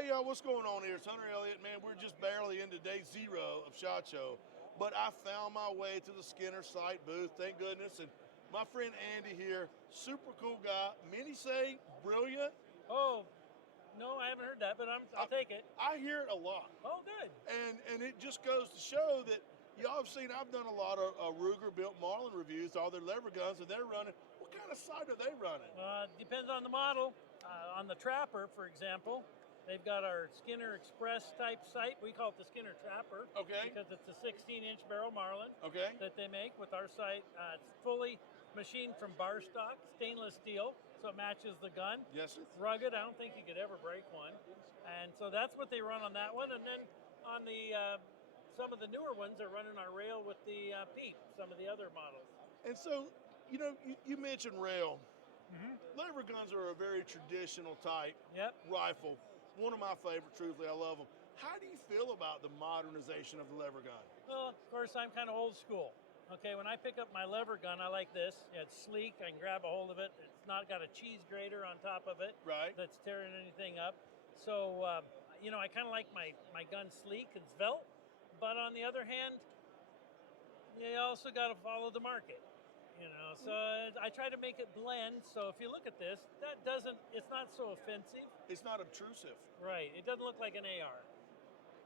Hey, y'all, what's going on here? It's Hunter Elliott, man. We're just barely into day 0 of SHOT Show, but I found my way to the Skinner Sight booth, thank goodness, and my friend Andy here, super cool guy. Many say brilliant. Oh, no, I haven't heard that, but I'll take it. I hear it a lot. Oh, good. And it just goes to show that y'all have seen, I've done a lot of Ruger-built Marlin reviews, all their lever guns, and they're running. What kind of sight are they running? Depends on the model. On the Trapper, for example, they've got our Skinner Express type sight. We call it the Skinner Trapper. Okay. Because it's a 16-inch barrel Marlin. Okay. That they make with our sight. It's fully machined from bar stock, stainless steel, so it matches the gun. Yes, sir. It's rugged. I don't think you could ever break one. And so that's what they run on that one. And then on the some of the newer ones are running our rail with the Peep, some of the other models. And so, you mentioned rail. Mm-hmm. Lever guns are a very traditional type rifle. One of my favorites, truthfully, I love them. How do you feel about the modernization of the lever gun? Well, of course, I'm kind of old school. Okay, when I pick up my lever gun, I like this. It's sleek, I can grab a hold of it. It's not got a cheese grater on top of it that's tearing anything up. So, I kind of like my gun sleek and svelte. But on the other hand, you also got to follow the market. So I try to make it blend. So if you look at this, it's not so offensive. It's not obtrusive. Right. It doesn't look like an AR.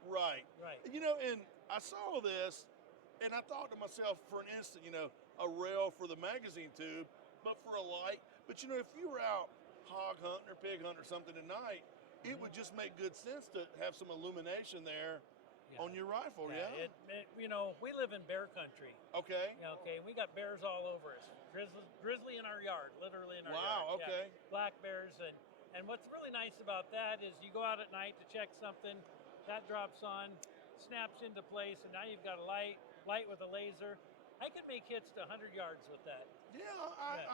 Right. Right. And I saw this, and I thought to myself for an instant, a rail for the magazine tube, but for a light. But if you were out hog hunting or pig hunting or something at night, it would just make good sense to have some illumination there on your rifle, we live in bear country. Okay. Okay, we got bears all over us. Grizzly in our yard, literally in our yard. Wow, okay. Yeah, black bears. And what's really nice about that is you go out at night to check something, that drops on, snaps into place, and now you've got a light with a laser. I could make hits to 100 yards with that. Yeah,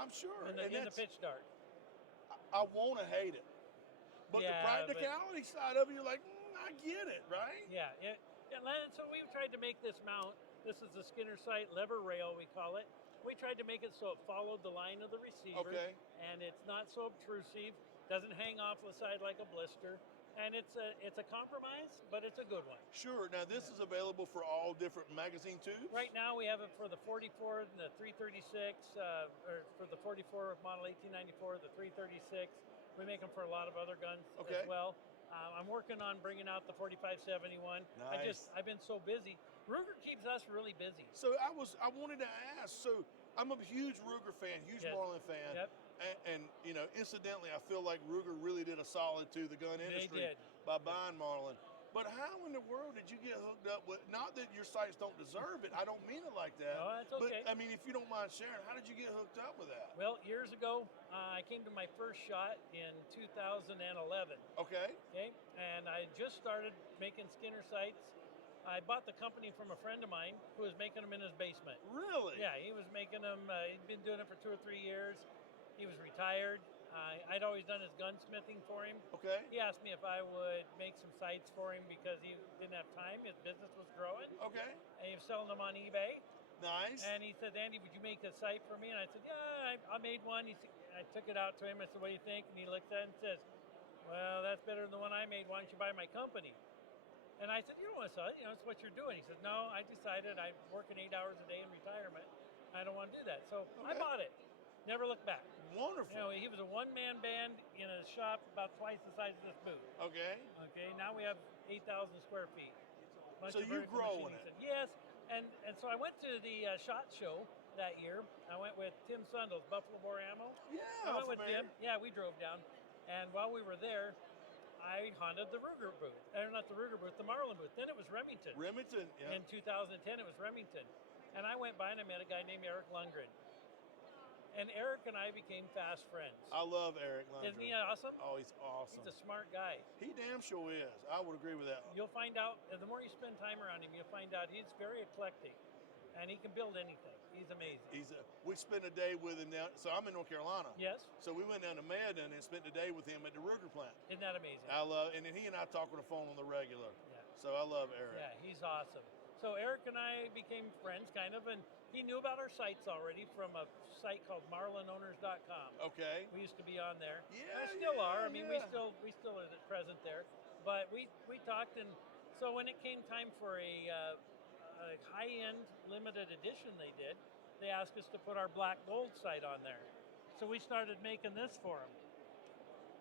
I'm sure. In the pitch dark. I want to hate it. But the practicality side of it, you're like, I get it, right? Yeah. And so we tried to make this mount. This is the Skinner Sight lever rail, we call it. We tried to make it so it followed the line of the receiver. Okay. And it's not so obtrusive, doesn't hang off the side like a blister. And it's a compromise, but it's a good one. Sure. Now, this is available for all different magazine tubes? Right now, we have it for the 44 and the 336, or for the 44 model 1894, the 336. We make them for a lot of other guns as well. I'm working on bringing out the 4571. Nice. I've been so busy. Ruger keeps us really busy. So I wanted to ask. So I'm a huge Ruger fan, huge Marlin fan. Yep. And incidentally, I feel like Ruger really did a solid to the gun industry by buying Marlin. But how in the world did you get hooked up with, not that your sights don't deserve it, I don't mean it like that. No, that's okay. But, if you don't mind sharing, how did you get hooked up with that? Well, years ago, I came to my first shot in 2011. Okay. And I just started making Skinner sights. I bought the company from a friend of mine who was making them in his basement. Really? Yeah, he was making them. He'd been doing it for 2 or 3 years. He was retired. I'd always done his gunsmithing for him. Okay. He asked me if I would make some sights for him because he didn't have time. His business was growing. Okay. And he was selling them on eBay. Nice. And he said, Andy, would you make a sight for me? And I said, yeah, I made one. I took it out to him. I said, what do you think? And he looked at it and says, well, that's better than the one I made. Why don't you buy my company? And I said, you don't want to sell it. It's what you're doing. He said, no, I decided I'm working 8 hours a day in retirement. I don't want to do that. So I bought it. Never looked back. Wonderful. He was a one-man band in a shop about twice the size of this booth. Okay. Now we have 8,000 square feet. So you're growing it. Yes, and so I went to the SHOT Show that year. I went with Tim Sundles, Buffalo Bore Ammo. Yeah, I went with Tim. Yeah, we drove down. And while we were there, I hunted the Ruger booth. Not the Ruger booth, the Marlin booth. Then it was Remington. Yeah. In 2010, it was Remington. And I went by and I met a guy named Eric Lundgren. And Eric and I became fast friends. I love Eric Lundgren. Isn't he awesome? Oh, he's awesome. He's a smart guy. He damn sure is. I would agree with that. You'll find out, the more you spend time around him, you'll find out he's very eclectic. And he can build anything. He's amazing. We spent a day with him now. So I'm in North Carolina. Yes. So we went down to Madden and spent the day with him at the Ruger plant. Isn't that amazing? And then he and I talk on the phone on the regular. Yeah. So I love Eric. Yeah, he's awesome. So Eric and I became friends, kind of, and he knew about our sites already from a site called marlinowners.com. Okay. We used to be on there. Yeah, We still are. We still are present there. But we talked, and so when it came time for a high-end limited edition they asked us to put our black gold sight on there. So we started making this for them.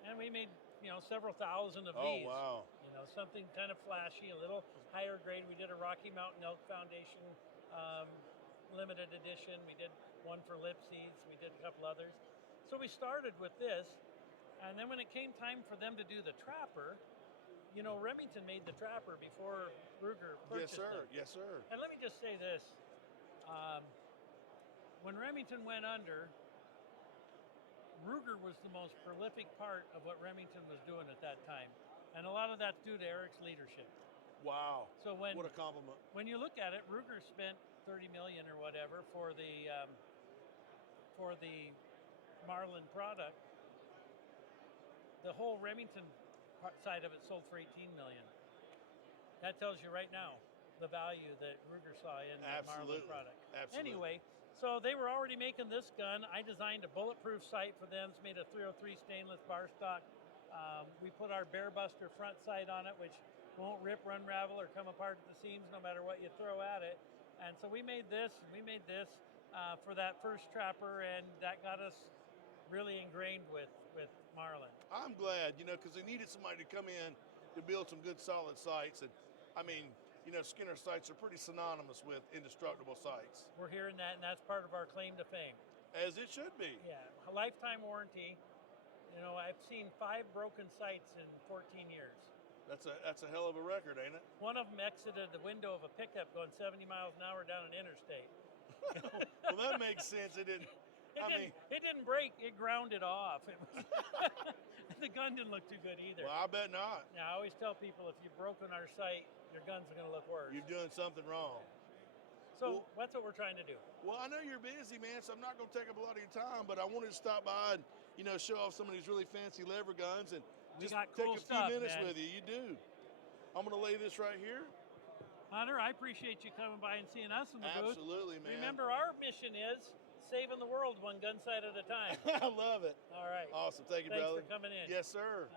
And we made, several thousand of these. Oh, wow. Something kind of flashy, a little higher grade. We did a Rocky Mountain Elk Foundation limited edition. We did one for Lipsies. We did a couple others. So we started with this, and then when it came time for them to do the Trapper, Remington made the Trapper before Ruger purchased them. Yes, sir. And let me just say this. When Remington went under, Ruger was the most prolific part of what Remington was doing at that time. And a lot of that's due to Eric's leadership. Wow. So what a compliment. When you look at it, Ruger spent $30 million or whatever for the Marlin product. The whole Remington side of it sold for $18 million. That tells you right now the value that Ruger saw in the Marlin product. Absolutely. Anyway, so they were already making this gun. I designed a bulletproof sight for them. It's made of 303 stainless bar stock. We put our Bear Buster front sight on it, which won't rip, unravel, or come apart at the seams no matter what you throw at it. And so we made this for that first Trapper, and that got us really ingrained with Marlin. I'm glad, because they needed somebody to come in to build some good solid sights. And I mean, Skinner Sights are pretty synonymous with indestructible sights. We're hearing that, and that's part of our claim to fame. As it should be. Yeah, a lifetime warranty. I've seen 5 broken sights in 14 years. That's a hell of a record, ain't it? One of them exited the window of a pickup going 70 miles an hour down an interstate. Well, that makes sense. It didn't. It didn't break. It grounded off. It was the gun didn't look too good either. Well, I bet not. Now, I always tell people if you've broken our sight, your guns are going to look worse. You're doing something wrong. So that's what we're trying to do. Well, I know you're busy, man, so I'm not going to take up a lot of your time, but I wanted to stop by and, show off some of these really fancy lever guns and just cool take a few minutes with you. You do. I'm going to lay this right here. Hunter, I appreciate you coming by and seeing us in the booth. Absolutely, man. Remember, our mission is saving the world one gun sight at a time. I love it. All right. Awesome. Thank you, Thanks brother. for coming in. Yes, sir.